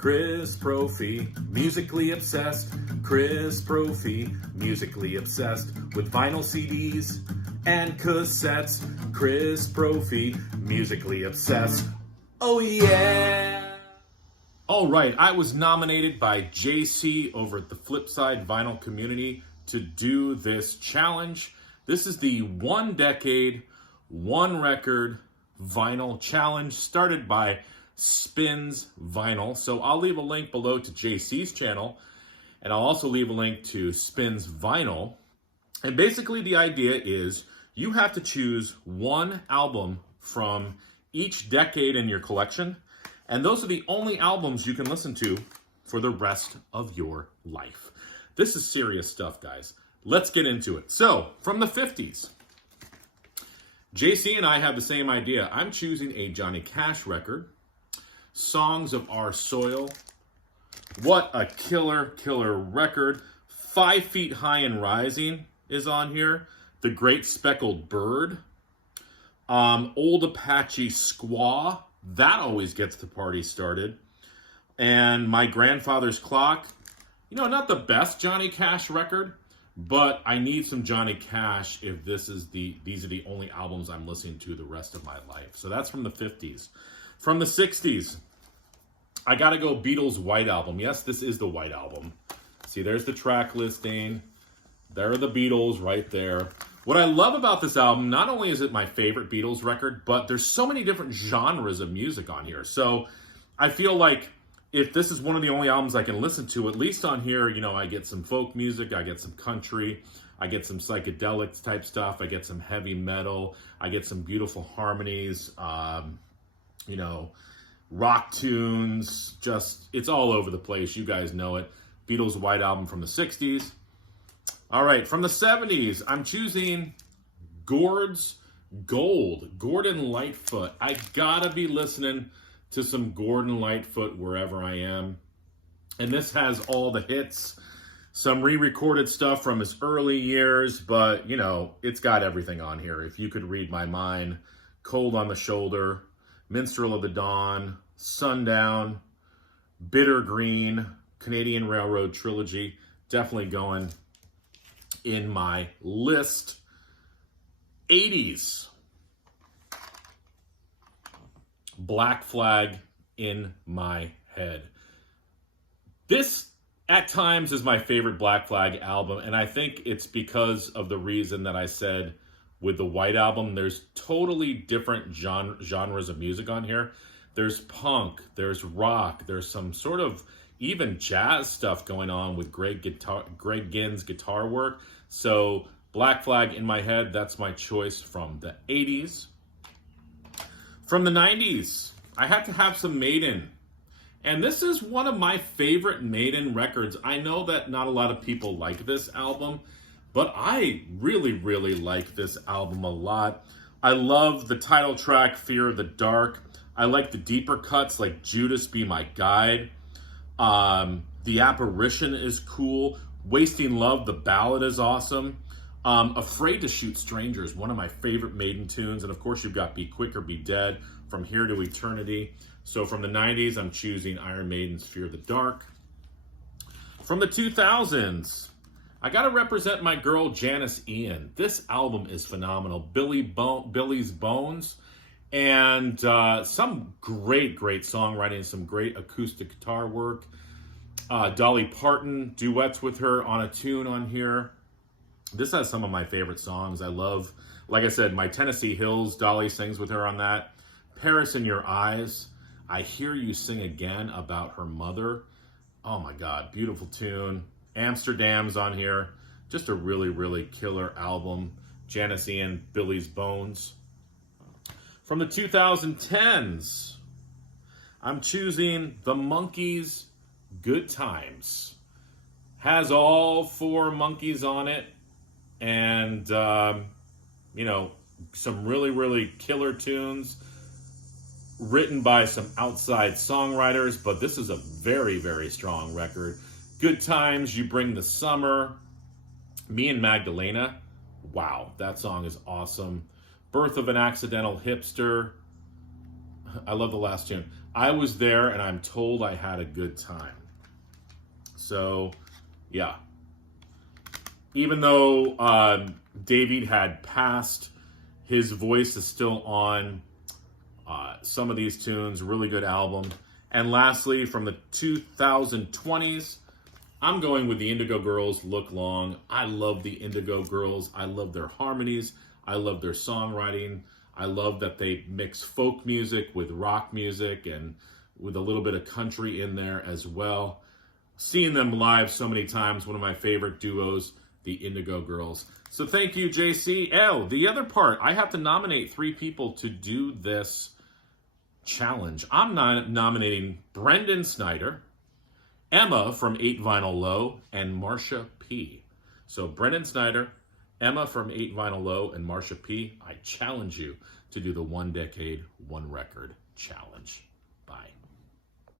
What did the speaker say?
Chris Profi, musically obsessed. Chris Profi, musically obsessed with vinyl CDs and cassettes. Chris Profi, musically obsessed. Oh yeah! All right, I was nominated by JC over at the Flipside Vinyl Community to do this challenge. This is the 1 decade, 1 record vinyl challenge started by Spinz Vinyl. So I'll leave a link below to JC's channel, and I'll also leave a link to Spinz Vinyl. And basically the idea is you have to choose 1 album from each decade in your collection, and those are the only albums you can listen to for the rest of your life. This is serious stuff, guys. Let's get into it. So, from the 50s, JC and I have the same idea. I'm choosing a Johnny Cash record, Songs of Our Soil. What a killer record. 5 Feet High and Rising is on here. The Great Speckled Bird. Old Apache Squaw. That always gets the party started. And My Grandfather's Clock. You know, not the best Johnny Cash record, but I need some Johnny Cash if these are the only albums I'm listening to the rest of my life. So that's from the 50s. From the 60s, I gotta go Beatles' White Album. Yes, this is the White Album. See, there's the track listing. There are the Beatles right there. What I love about this album, not only is it my favorite Beatles record, but there's so many different genres of music on here. So I feel like if this is one of the only albums I can listen to, at least on here, you know, I get some folk music, I get some country, I get some psychedelic type stuff, I get some heavy metal, I get some beautiful harmonies, you know, rock tunes, just, it's all over the place. You guys know it. Beatles' White Album from the 60s. All right, from the 70s, I'm choosing Gord's Gold, Gordon Lightfoot. I gotta be listening to some Gordon Lightfoot wherever I am. And this has all the hits, some re-recorded stuff from his early years, but, you know, it's got everything on here. If You Could Read My Mind, Cold on the Shoulder, Minstrel of the Dawn, Sundown, Bitter Green, Canadian Railroad Trilogy, definitely going in my list. 80s. Black Flag, In My Head. This, at times, is my favorite Black Flag album, and I think it's because of the reason that I said with the White Album. There's totally different genres of music on here. There's punk, there's rock, there's some sort of even jazz stuff going on with Greg Ginn's guitar work. So Black Flag, In My Head, that's my choice from the 80s. From the 90s, I had to have some Maiden. And this is one of my favorite Maiden records. I know that not a lot of people like this album, but I really like this album a lot. I love the title track, Fear of the Dark. I like the deeper cuts like Judas Be My Guide. The Apparition is cool. Wasting Love, the ballad, is awesome. Afraid to Shoot Strangers, one of my favorite Maiden tunes. And of course you've got Be Quick or Be Dead, From Here to Eternity. So from the 90s, I'm choosing Iron Maiden's Fear the Dark. From the 2000s, I gotta represent my girl Janis Ian. This album is phenomenal. Billy's Bones, and some great songwriting, some great acoustic guitar work. Dolly Parton, duets with her on a tune on here. This has some of my favorite songs. I love, like I said, My Tennessee Hills, Dolly sings with her on that. Paris in Your Eyes, I Hear You Sing Again about her mother. Oh my God, beautiful tune. Amsterdam's on here. Just a really killer album. Janis Ian, Billy's Bones. From the 2010s, I'm choosing The Monkees' Good Times. Has all 4 monkeys on it. And, you know, some really killer tunes written by some outside songwriters, but this is a very strong record. Good Times, You Bring the Summer, Me and Magdalena. Wow, that song is awesome. Birth of an Accidental Hipster. I love the last tune. I was there, and I'm told I had a good time. So, yeah. Even though David had passed, his voice is still on some of these tunes. Really good album. And lastly, from the 2020s, I'm going with the Indigo Girls, Look Long. I love the Indigo Girls. I love their harmonies. I love their songwriting. I love that they mix folk music with rock music and with a little bit of country in there as well. Seeing them live so many times, one of my favorite duos, the Indigo Girls. So thank you, JC. The other part, I have to nominate 3 people to do this challenge. I'm nominating Brendan Snyder, Emma from 8 Vinyl Low, and Marsha P. So Brendan Snyder, Emma from 8 Vinyl Low, and Marsha P. I challenge you to do the 1 Decade, 1 Record challenge. Bye.